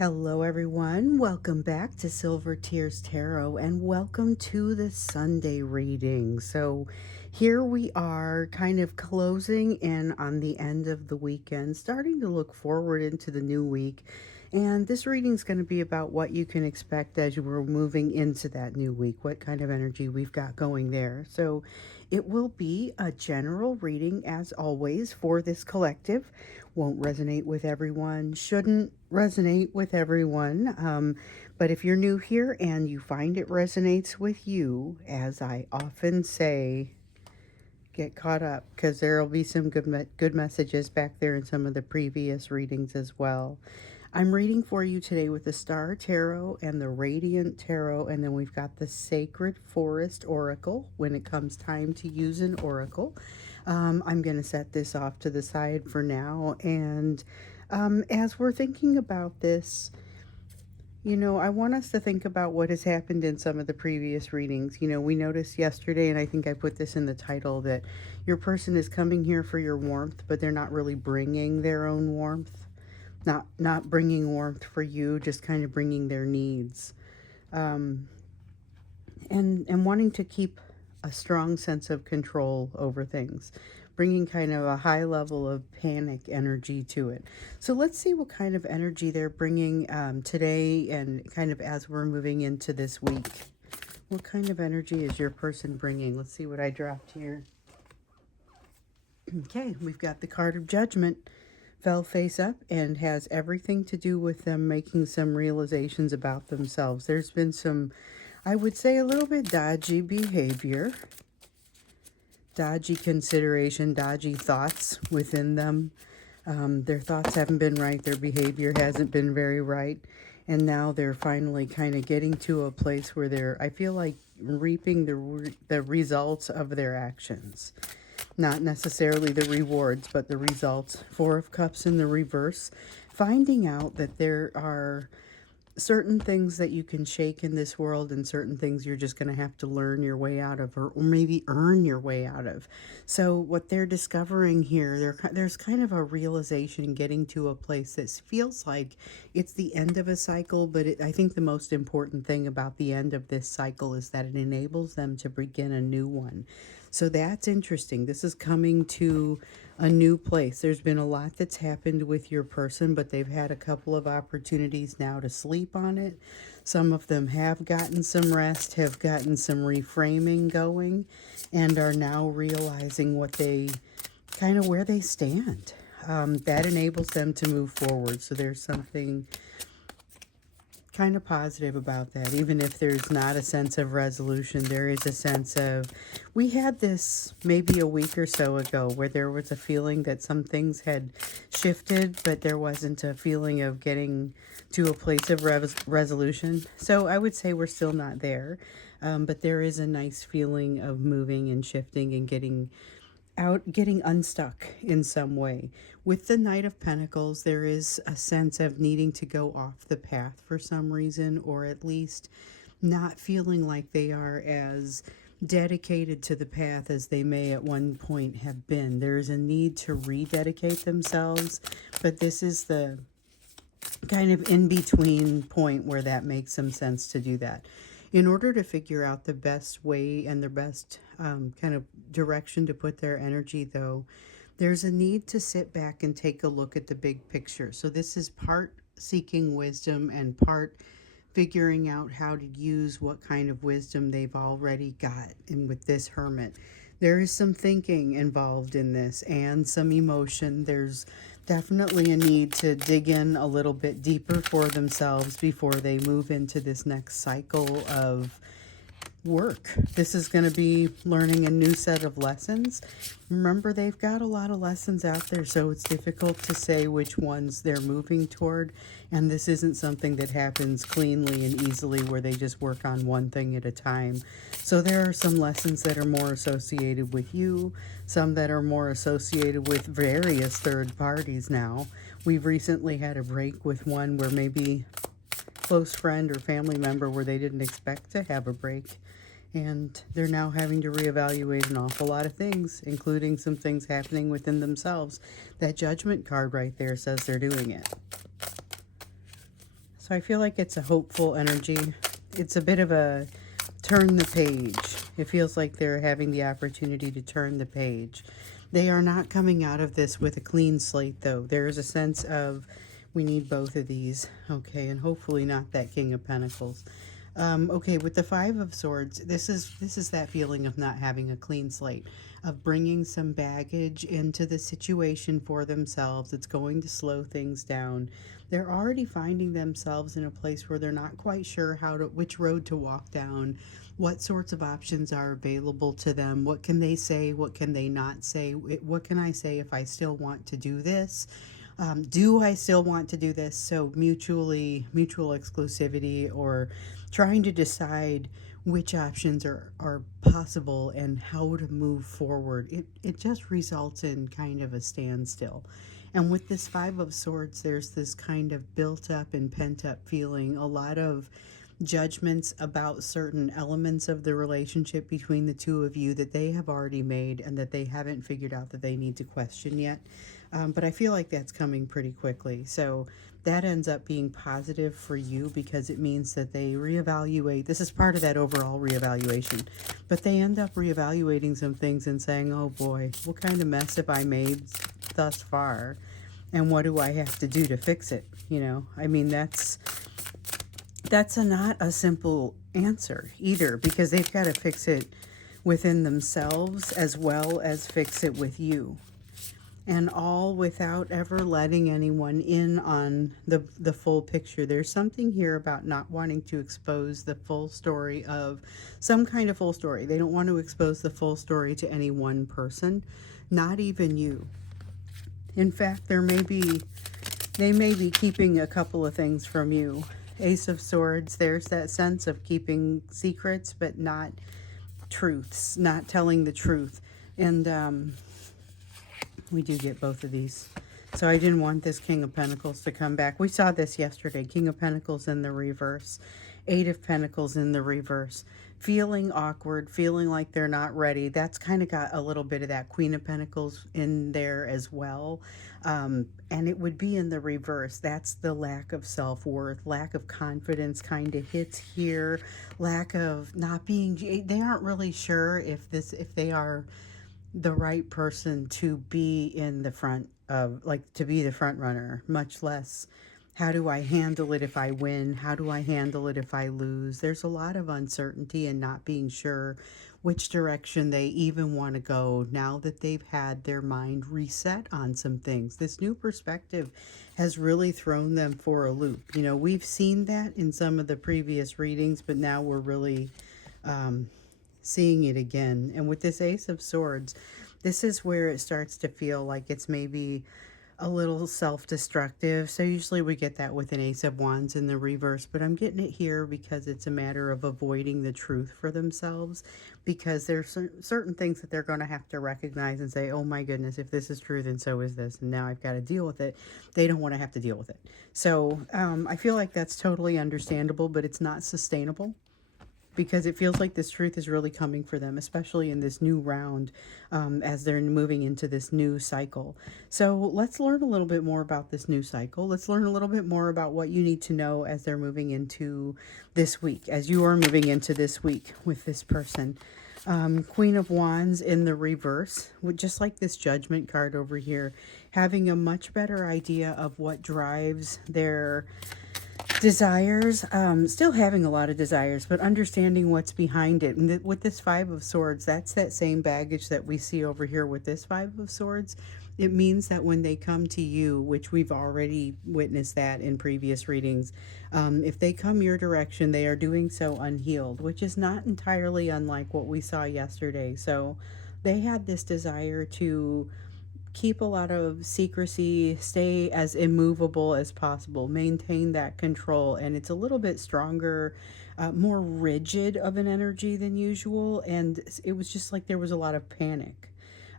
Hello, everyone. Welcome back to Silver Tears Tarot and welcome to the Sunday reading. So, here we are kind of closing in on the end of the weekend, starting to look forward into the new week. And this reading is going to be about what you can expect as we're moving into that new week, what kind of energy we've got going there. So, it will be a general reading, as always, for this collective. Won't resonate with everyone, shouldn't resonate with everyone. But if you're new here and you find it resonates with you, as I often say, get caught up, because there will be some good messages back there in some of the previous readings as well. I'm reading for you today with the Star Tarot and the Radiant Tarot, and then we've got the Sacred Forest Oracle when it comes time to use an oracle. I'm going to set this off to the side for now, and as we're thinking about this, I want us to think about what has happened in some of the previous readings. We noticed yesterday, and I think I put this in the title, that your person is coming here for your warmth, but they're not really bringing their own warmth. Not bringing warmth for you, just kind of bringing their needs. And wanting to keep a strong sense of control over things, bringing kind of a high level of panic energy to it. So let's see what kind of energy they're bringing today, and kind of as we're moving into this week. What kind of energy is your person bringing? Let's see what I dropped here. Okay, we've got the card of Judgment. Fell face up and has everything to do with them making some realizations about themselves. There's been some, I would say, a little bit dodgy behavior, dodgy consideration, dodgy thoughts within them. Their thoughts haven't been right. Their behavior hasn't been very right. And now they're finally kind of getting to a place where they're, I feel like, reaping the results of their actions. Not necessarily the rewards, but the results. Four of Cups in the reverse. Finding out that there are certain things that you can shake in this world, and certain things you're just going to have to learn your way out of, or maybe earn your way out of. So what they're discovering here, there's kind of a realization, getting to a place that feels like it's the end of a cycle, but I think the most important thing about the end of this cycle is that it enables them to begin a new one. So that's interesting. This is coming to a new place. There's been a lot that's happened with your person, but they've had a couple of opportunities now to sleep on it. Some of them have gotten some rest, have gotten some reframing going, and are now realizing what they kind of where they stand. That enables them to move forward. So there's something kind of positive about that. Even if there's not a sense of resolution, there is a sense of, we had this maybe a week or so ago where there was a feeling that some things had shifted, but there wasn't a feeling of getting to a place of resolution. So I would say we're still not there, but there is a nice feeling of moving and shifting and getting unstuck in some way. With the Knight of Pentacles, there is a sense of needing to go off the path for some reason, or at least not feeling like they are as dedicated to the path as they may at one point have been. There is a need to rededicate themselves, but this is the kind of in-between point where that makes some sense to do that. In order to figure out the best way and the best kind of direction to put their energy, though, there's a need to sit back and take a look at the big picture. So this is part seeking wisdom and part figuring out how to use what kind of wisdom they've already got. And with this Hermit, there is some thinking involved in this and some emotion. There's definitely a need to dig in a little bit deeper for themselves before they move into this next cycle of work. This is going to be learning a new set of lessons. Remember, they've got a lot of lessons out there, so it's difficult to say which ones they're moving toward. And this isn't something that happens cleanly and easily where they just work on one thing at a time. So there are some lessons that are more associated with you, some that are more associated with various third parties now. We've recently had a break with one where maybe close friend or family member where they didn't expect to have a break, and they're now having to reevaluate an awful lot of things, including some things happening within themselves. That Judgment card right there says they're doing it. So I feel like it's a hopeful energy. It's a bit of a turn the page. It feels like they're having the opportunity to turn the page. They are not coming out of this with a clean slate, though. There is a sense of we need both of these, okay, and hopefully not that King of Pentacles. Okay, with the Five of Swords, this is that feeling of not having a clean slate, of bringing some baggage into the situation for themselves. It's going to slow things down. They're already finding themselves in a place where they're not quite sure which road to walk down, what sorts of options are available to them, what can they say, what can they not say, what can I say if I still want to do this. Do I still want to do this? So mutual exclusivity, or trying to decide which options are possible and how to move forward. It just results in kind of a standstill. And with this Five of Swords, there's this kind of built up and pent up feeling, a lot of judgments about certain elements of the relationship between the two of you that they have already made and that they haven't figured out that they need to question yet. But I feel like that's coming pretty quickly. So that ends up being positive for you because it means that they reevaluate. This is part of that overall reevaluation. But they end up reevaluating some things and saying, oh boy, what kind of mess have I made thus far? And what do I have to do to fix it? You know, I mean, that's not a simple answer either, because they've got to fix it within themselves as well as fix it with you. And all without ever letting anyone in on the full picture. There's something here about not wanting to expose the full story of some kind of full story. They don't want to expose the full story to any one person, not even you. In fact, they may be keeping a couple of things from you. Ace of Swords, there's that sense of keeping secrets, but not truths, not telling the truth. And we do get both of these. So I didn't want this King of Pentacles to come back. We saw this yesterday. King of Pentacles in the reverse. Eight of Pentacles in the reverse. Feeling awkward, feeling like they're not ready. That's kind of got a little bit of that Queen of Pentacles in there as well. And it would be in the reverse. That's the lack of self-worth, lack of confidence kind of hits here. Lack of not being, they aren't really sure if they are the right person to be in the front of, like, to be the front runner, much less how do I handle it if I win? How do I handle it if I lose? There's a lot of uncertainty and not being sure which direction they even want to go now that they've had their mind reset on some things. This new perspective has really thrown them for a loop. You know, we've seen that in some of the previous readings, but now we're really seeing it again. And with this Ace of Swords, this is where it starts to feel like it's maybe a little self-destructive. So usually we get that with an Ace of Wands in the reverse, but I'm getting it here because it's a matter of avoiding the truth for themselves, because there's certain things that they're going to have to recognize and say, oh my goodness, if this is true, then so is this, and now I've got to deal with it. They don't want to have to deal with it. So I feel like that's totally understandable, but it's not sustainable, because it feels like this truth is really coming for them, especially in this new round, as they're moving into this new cycle. So let's learn a little bit more about this new cycle. Let's learn a little bit more about what you need to know as they're moving into this week, as you are moving into this week with this person. Queen of Wands in the reverse, just like this Judgment card over here, having a much better idea of what drives their desires, still having a lot of desires, but understanding what's behind it. And with this Five of Swords, that's that same baggage that we see over here with this Five of Swords. It means that when they come to you, which we've already witnessed that in previous readings, if they come your direction, they are doing so unhealed, which is not entirely unlike what we saw yesterday. So they had this desire to keep a lot of secrecy, stay as immovable as possible, maintain that control. And it's a little bit stronger, more rigid of an energy than usual. And it was just like there was a lot of panic.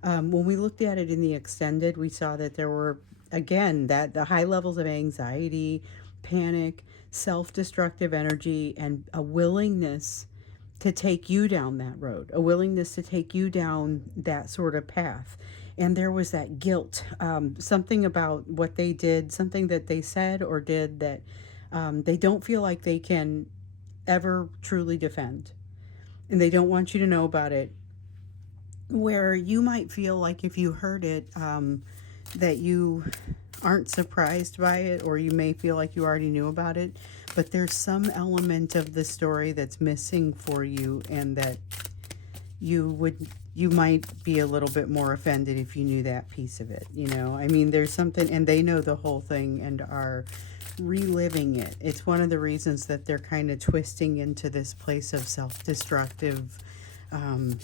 When we looked at it in the extended, we saw that there were, again, that the high levels of anxiety, panic, self-destructive energy, and a willingness to take you down that road, a willingness to take you down that sort of path. And there was that guilt, something about what they did, something that they said or did that They don't feel like they can ever truly defend, and they don't want you to know about it. Where you might feel like if you heard it, that you aren't surprised by it, or you may feel like you already knew about it, but there's some element of the story that's missing for you, and that you might be a little bit more offended if you knew that piece of it. I mean, there's something, and they know the whole thing and are reliving it. It's one of the reasons that they're kind of twisting into this place of self-destructive, um,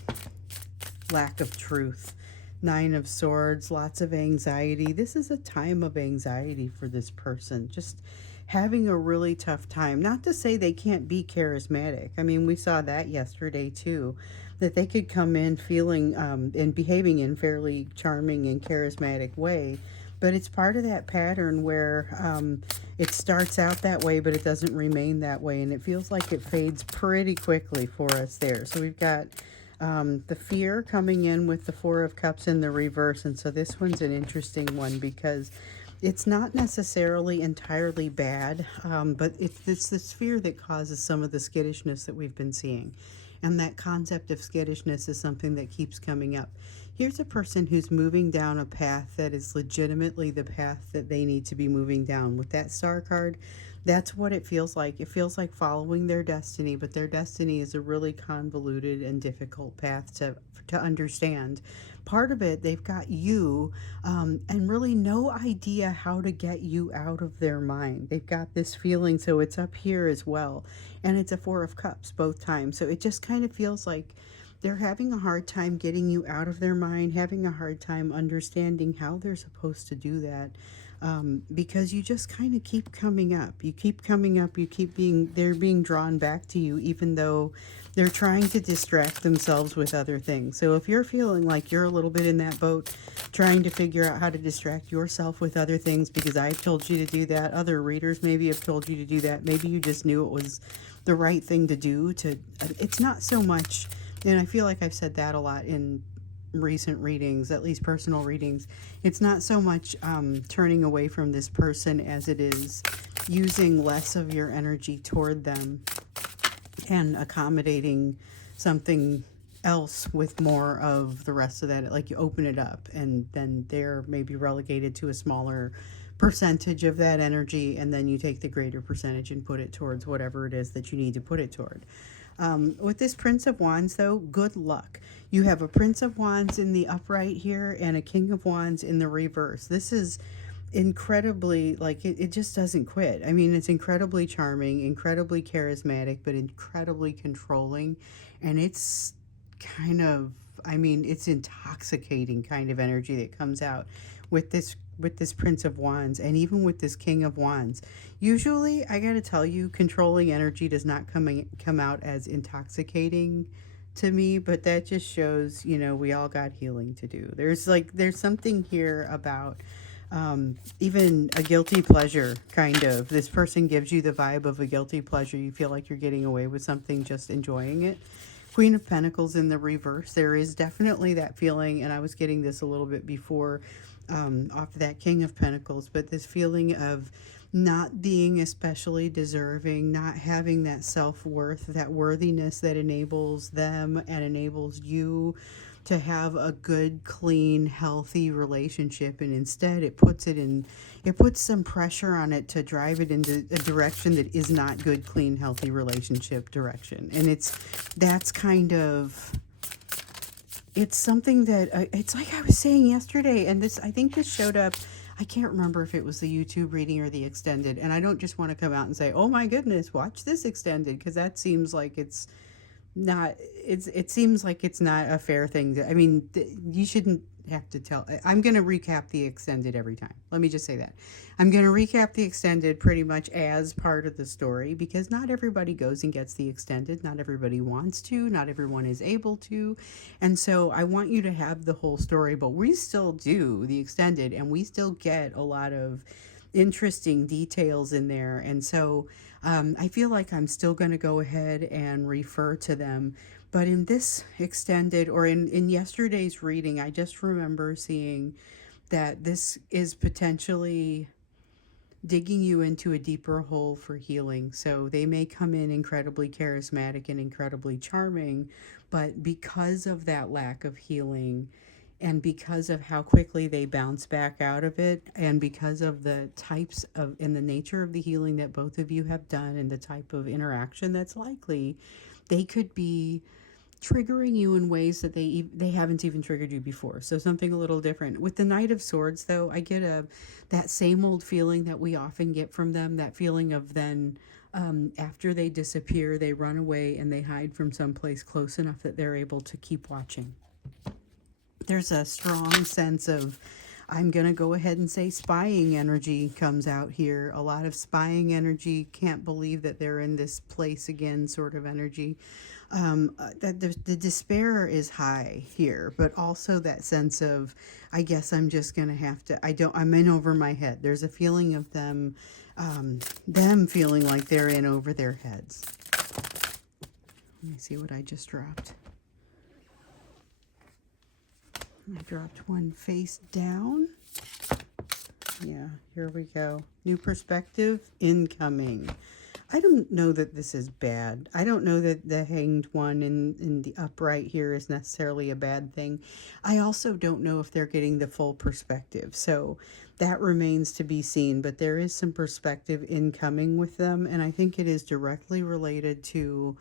lack of truth. Nine of Swords, lots of anxiety. This is a time of anxiety for this person. Just having a really tough time. Not to say they can't be charismatic. I mean, we saw that yesterday too, that they could come in feeling and behaving in fairly charming and charismatic way. But it's part of that pattern where it starts out that way, but it doesn't remain that way. And it feels like it fades pretty quickly for us there. So we've got the fear coming in with the Four of Cups in the reverse. And so this one's an interesting one because it's not necessarily entirely bad, but it's this fear that causes some of the skittishness that we've been seeing. And that concept of skittishness is something that keeps coming up. Here's a person who's moving down a path that is legitimately the path that they need to be moving down. With that Star card, that's what it feels like. It feels like following their destiny, but their destiny is a really convoluted and difficult path to understand. Part of it, they've got you, and really no idea how to get you out of their mind. They've got this feeling, so it's up here as well. And it's a Four of Cups both times. So it just kind of feels like they're having a hard time getting you out of their mind, having a hard time understanding how they're supposed to do that. Because you just kind of keep coming up. You keep coming up. They're being drawn back to you, even though they're trying to distract themselves with other things. So if you're feeling like you're a little bit in that boat, trying to figure out how to distract yourself with other things, because I've told you to do that, other readers maybe have told you to do that, maybe you just knew it was the right thing to do. It's not so much, and I feel like I've said that a lot in recent readings, at least personal readings. It's not so much turning away from this person as it is using less of your energy toward them and accommodating something else with more of the rest of that. Like you open it up, and then they're maybe relegated to a smaller percentage of that energy, and then you take the greater percentage and put it towards whatever it is that you need to put it toward. With this Prince of Wands, though, good luck. You have a Prince of Wands in the upright here and a King of Wands in the reverse. This is incredibly, like, it just doesn't quit. I mean, it's incredibly charming, incredibly charismatic, but incredibly controlling. And it's kind of, I mean, it's intoxicating kind of energy that comes out with this Prince of Wands, and even with this King of Wands. Usually, I gotta tell you, controlling energy does not come out as intoxicating to me, but that just shows, we all got healing to do. There's something here about even a guilty pleasure, kind of. This person gives you the vibe of a guilty pleasure. You feel like you're getting away with something, just enjoying it. Queen of Pentacles in the reverse. There is definitely that feeling, and I was getting this a little bit before off of that King of Pentacles, but this feeling of not being especially deserving, not having that self-worth, that worthiness that enables them and enables you to have a good, clean, healthy relationship. And instead it puts some pressure on it to drive it into a direction that is not good, clean, healthy relationship direction. And that's kind of, it's something that it's like I was saying yesterday, and I think this showed up. I can't remember if it was the YouTube reading or the extended, and I don't just want to come out and say, oh my goodness, watch this extended, because that seems like it's not, it seems like it's not a fair thing to, I mean, you shouldn't have to tell. I'm going to recap the extended every time. Let me just say that. I'm going to recap the extended pretty much as part of the story, because not everybody goes and gets the extended. Not everybody wants to. Not everyone is able to. And so I want you to have the whole story, but we still do the extended, and we still get a lot of interesting details in there. And so I feel like I'm still going to go ahead and refer to them. But in this extended, or in yesterday's reading, I just remember seeing that this is potentially digging you into a deeper hole for healing. So they may come in incredibly charismatic and incredibly charming, but because of that lack of healing, and because of how quickly they bounce back out of it, and because of the types of and the nature of the healing that both of you have done and the type of interaction that's likely, they could be triggering you in ways that they haven't even triggered you before. So something a little different. With the Knight of Swords, though, I get that same old feeling that we often get from them, that feeling of then after they disappear, they run away and they hide from someplace close enough that they're able to keep watching. There's a strong sense of, I'm going to go ahead and say, spying energy comes out here. A lot of spying energy, can't believe that they're in this place again sort of energy. That the despair is high here, but also that sense of, I guess I'm just going to have to, I'm in over my head. There's a feeling of them feeling like they're in over their heads. Let me see what I just dropped. I dropped one face down. Yeah, here we go. New perspective incoming. I don't know that this is bad. I don't know that the hanged one in the upright here is necessarily a bad thing. I also don't know if they're getting the full perspective. So that remains to be seen. But there is some perspective incoming with them. And I think it is directly related to,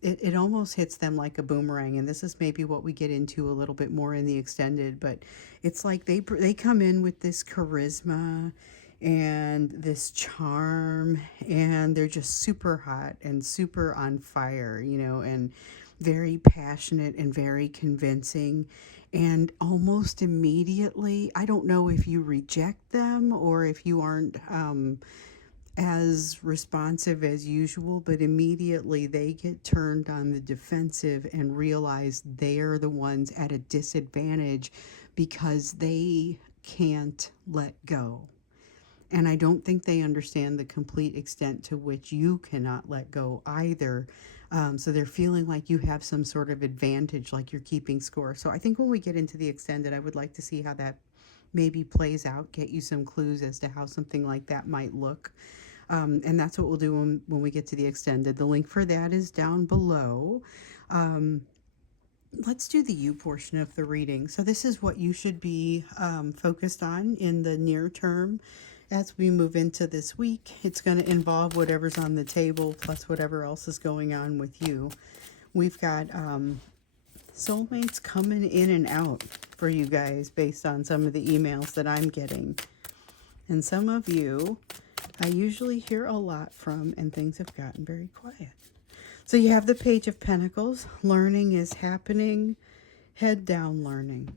it almost hits them like a boomerang. And this is maybe what we get into a little bit more in the extended. But it's like they come in with this charisma and this charm, and they're just super hot and super on fire, you know, and very passionate and very convincing. And almost immediately, I don't know if you reject them or if you aren't as responsive as usual, but immediately they get turned on the defensive and realize they're the ones at a disadvantage because they can't let go. And I don't think they understand the complete extent to which you cannot let go either. So they're feeling like you have some sort of advantage, like you're keeping score. So I think when we get into the extended, I would like to see how that maybe plays out, get you some clues as to how something like that might look. And that's what we'll do when we get to the extended. The link for that is down below. Let's do the you portion of the reading. So this is what you should be focused on in the near term. As we move into this week, it's going to involve whatever's on the table plus whatever else is going on with you. We've got soulmates coming in and out for you guys based on some of the emails that I'm getting. And some of you, I usually hear a lot from, and things have gotten very quiet. So you have the Page of Pentacles. Learning is happening. Head down learning.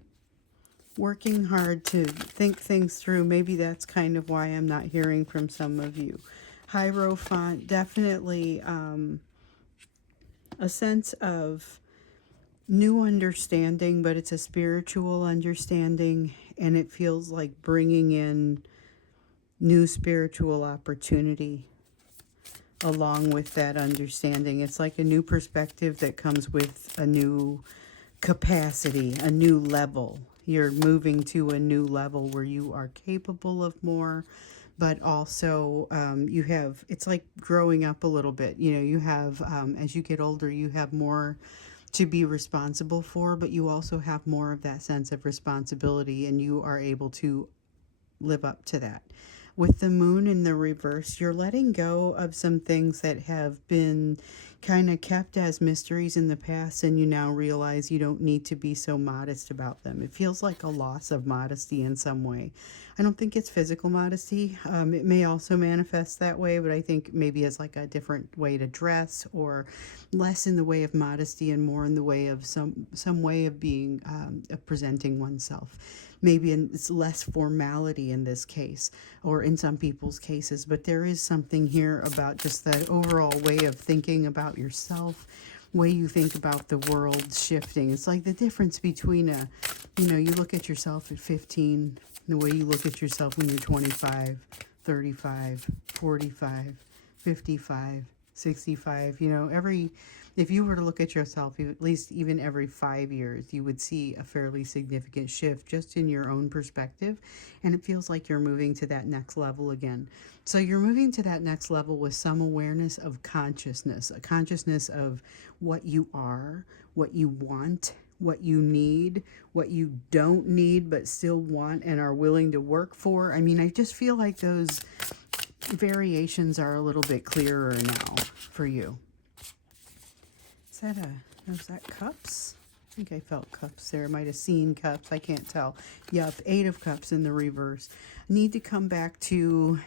Working hard to think things through. Maybe that's kind of why I'm not hearing from some of you. Hierophant, definitely a sense of new understanding, but it's a spiritual understanding, and it feels like bringing in new spiritual opportunity along with that understanding. It's like a new perspective that comes with a new capacity, a new level. You're moving to a new level where you are capable of more, but also you have, it's like growing up a little bit. You know, you have, as you get older, you have more to be responsible for, but you also have more of that sense of responsibility, and you are able to live up to that. With the moon in the reverse, you're letting go of some things that have been kind of kept as mysteries in the past, and you now realize you don't need to be so modest about them. It feels like a loss of modesty in some way. I don't think it's physical modesty. It may also manifest that way, but I think maybe as like a different way to dress, or less in the way of modesty and more in the way of some way of being, of presenting oneself. Maybe it's less formality in this case, or in some people's cases, but there is something here about just the overall way of thinking about yourself, way you think about the world shifting. It's like the difference between you look at yourself at 15, the way you look at yourself when you're 25, 35, 45, 55, 65. If you were to look at yourself, at least even every 5 years, you would see a fairly significant shift just in your own perspective. And it feels like you're moving to that next level again. So you're moving to that next level with some awareness of consciousness, a consciousness of what you are, what you want, what you need, what you don't need, but still want and are willing to work for. I mean, I just feel like those variations are a little bit clearer now for you. Was that cups? I think I felt cups there. I might have seen cups. I can't tell. Yep, 8 of Cups in the reverse. Need to come back to,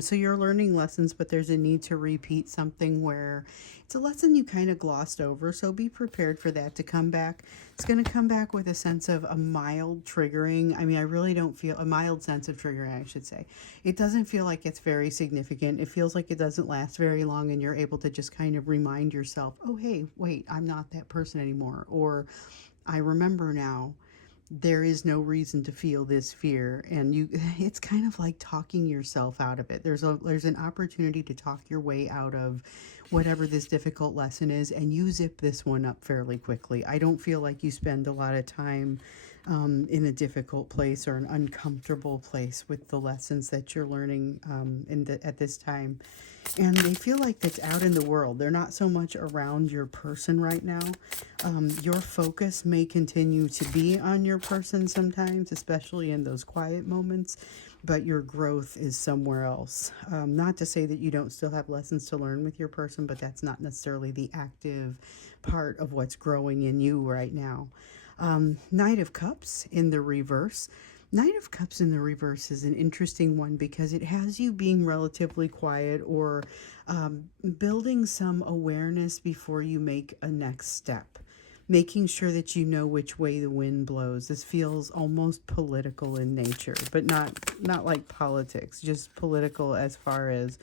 so you're learning lessons, but there's a need to repeat something where it's a lesson you kind of glossed over. So be prepared for that to come back. It's going to come back with a sense of a mild triggering. I mean, I really don't feel a mild sense of triggering, I should say. It doesn't feel like it's very significant. It feels like it doesn't last very long, and you're able to just kind of remind yourself, oh, hey, wait, I'm not that person anymore. Or I remember now there is no reason to feel this fear, and it's kind of like talking yourself out of it. There's an opportunity to talk your way out of whatever this difficult lesson is, and you zip this one up fairly quickly. I don't feel like you spend a lot of time in a difficult place or an uncomfortable place with the lessons that you're learning at this time. And they feel like it's out in the world. They're not so much around your person right now. Your focus may continue to be on your person sometimes, especially in those quiet moments, but your growth is somewhere else. Not to say that you don't still have lessons to learn with your person, but that's not necessarily the active part of what's growing in you right now. Knight of Cups in the reverse. Knight of Cups in the reverse is an interesting one because it has you being relatively quiet or building some awareness before you make a next step. Making sure that you know which way the wind blows. This feels almost political in nature, but not like politics, just political as far as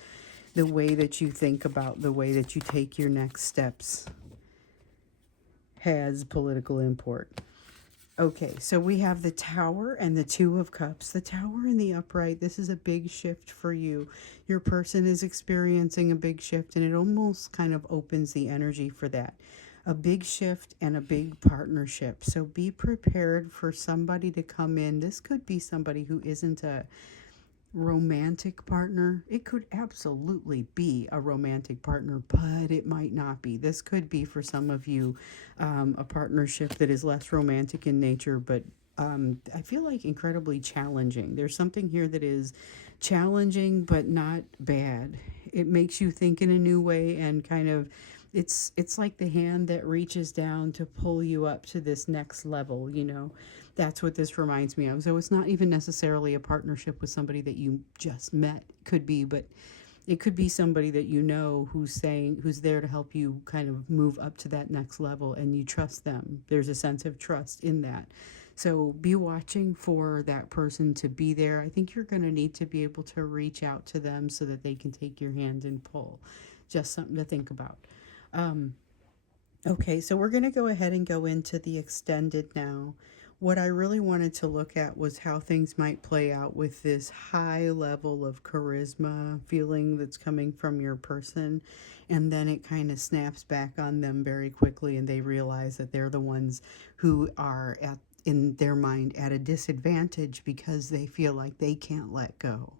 the way that you think about the way that you take your next steps has political import. Okay, so we have the Tower and the 2 of Cups. The Tower in the upright, this is a big shift for you. Your person is experiencing a big shift, and it almost kind of opens the energy for that. A big shift and a big partnership. So be prepared for somebody to come in. This could be somebody who isn't a romantic partner. It could absolutely be a romantic partner, but it might not be. This could be for some of you a partnership that is less romantic in nature, but I feel like incredibly challenging. There's something here that is challenging but not bad. It makes you think in a new way, and kind of it's like the hand that reaches down to pull you up to this next level, That's what this reminds me of. So it's not even necessarily a partnership with somebody that you just met. Could be, but it could be somebody that who's there to help you kind of move up to that next level, and you trust them. There's a sense of trust in that. So be watching for that person to be there. I think you're going to need to be able to reach out to them so that they can take your hand and pull. Just something to think about. Okay, so we're going to go ahead and go into the extended now. What I really wanted to look at was how things might play out with this high level of charisma feeling that's coming from your person, and then it kind of snaps back on them very quickly, and they realize that they're the ones who are in their mind at a disadvantage because they feel like they can't let go.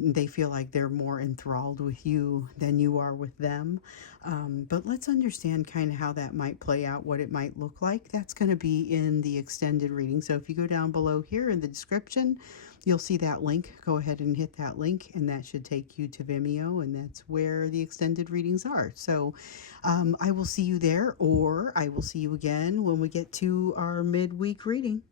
They feel like they're more enthralled with you than you are with them. But let's understand kind of how that might play out, what it might look like. That's going to be in the extended reading. So if you go down below here in the description, you'll see that link. Go ahead and hit that link, and that should take you to Vimeo, and that's where the extended readings are. So I will see you there, or I will see you again when we get to our midweek reading.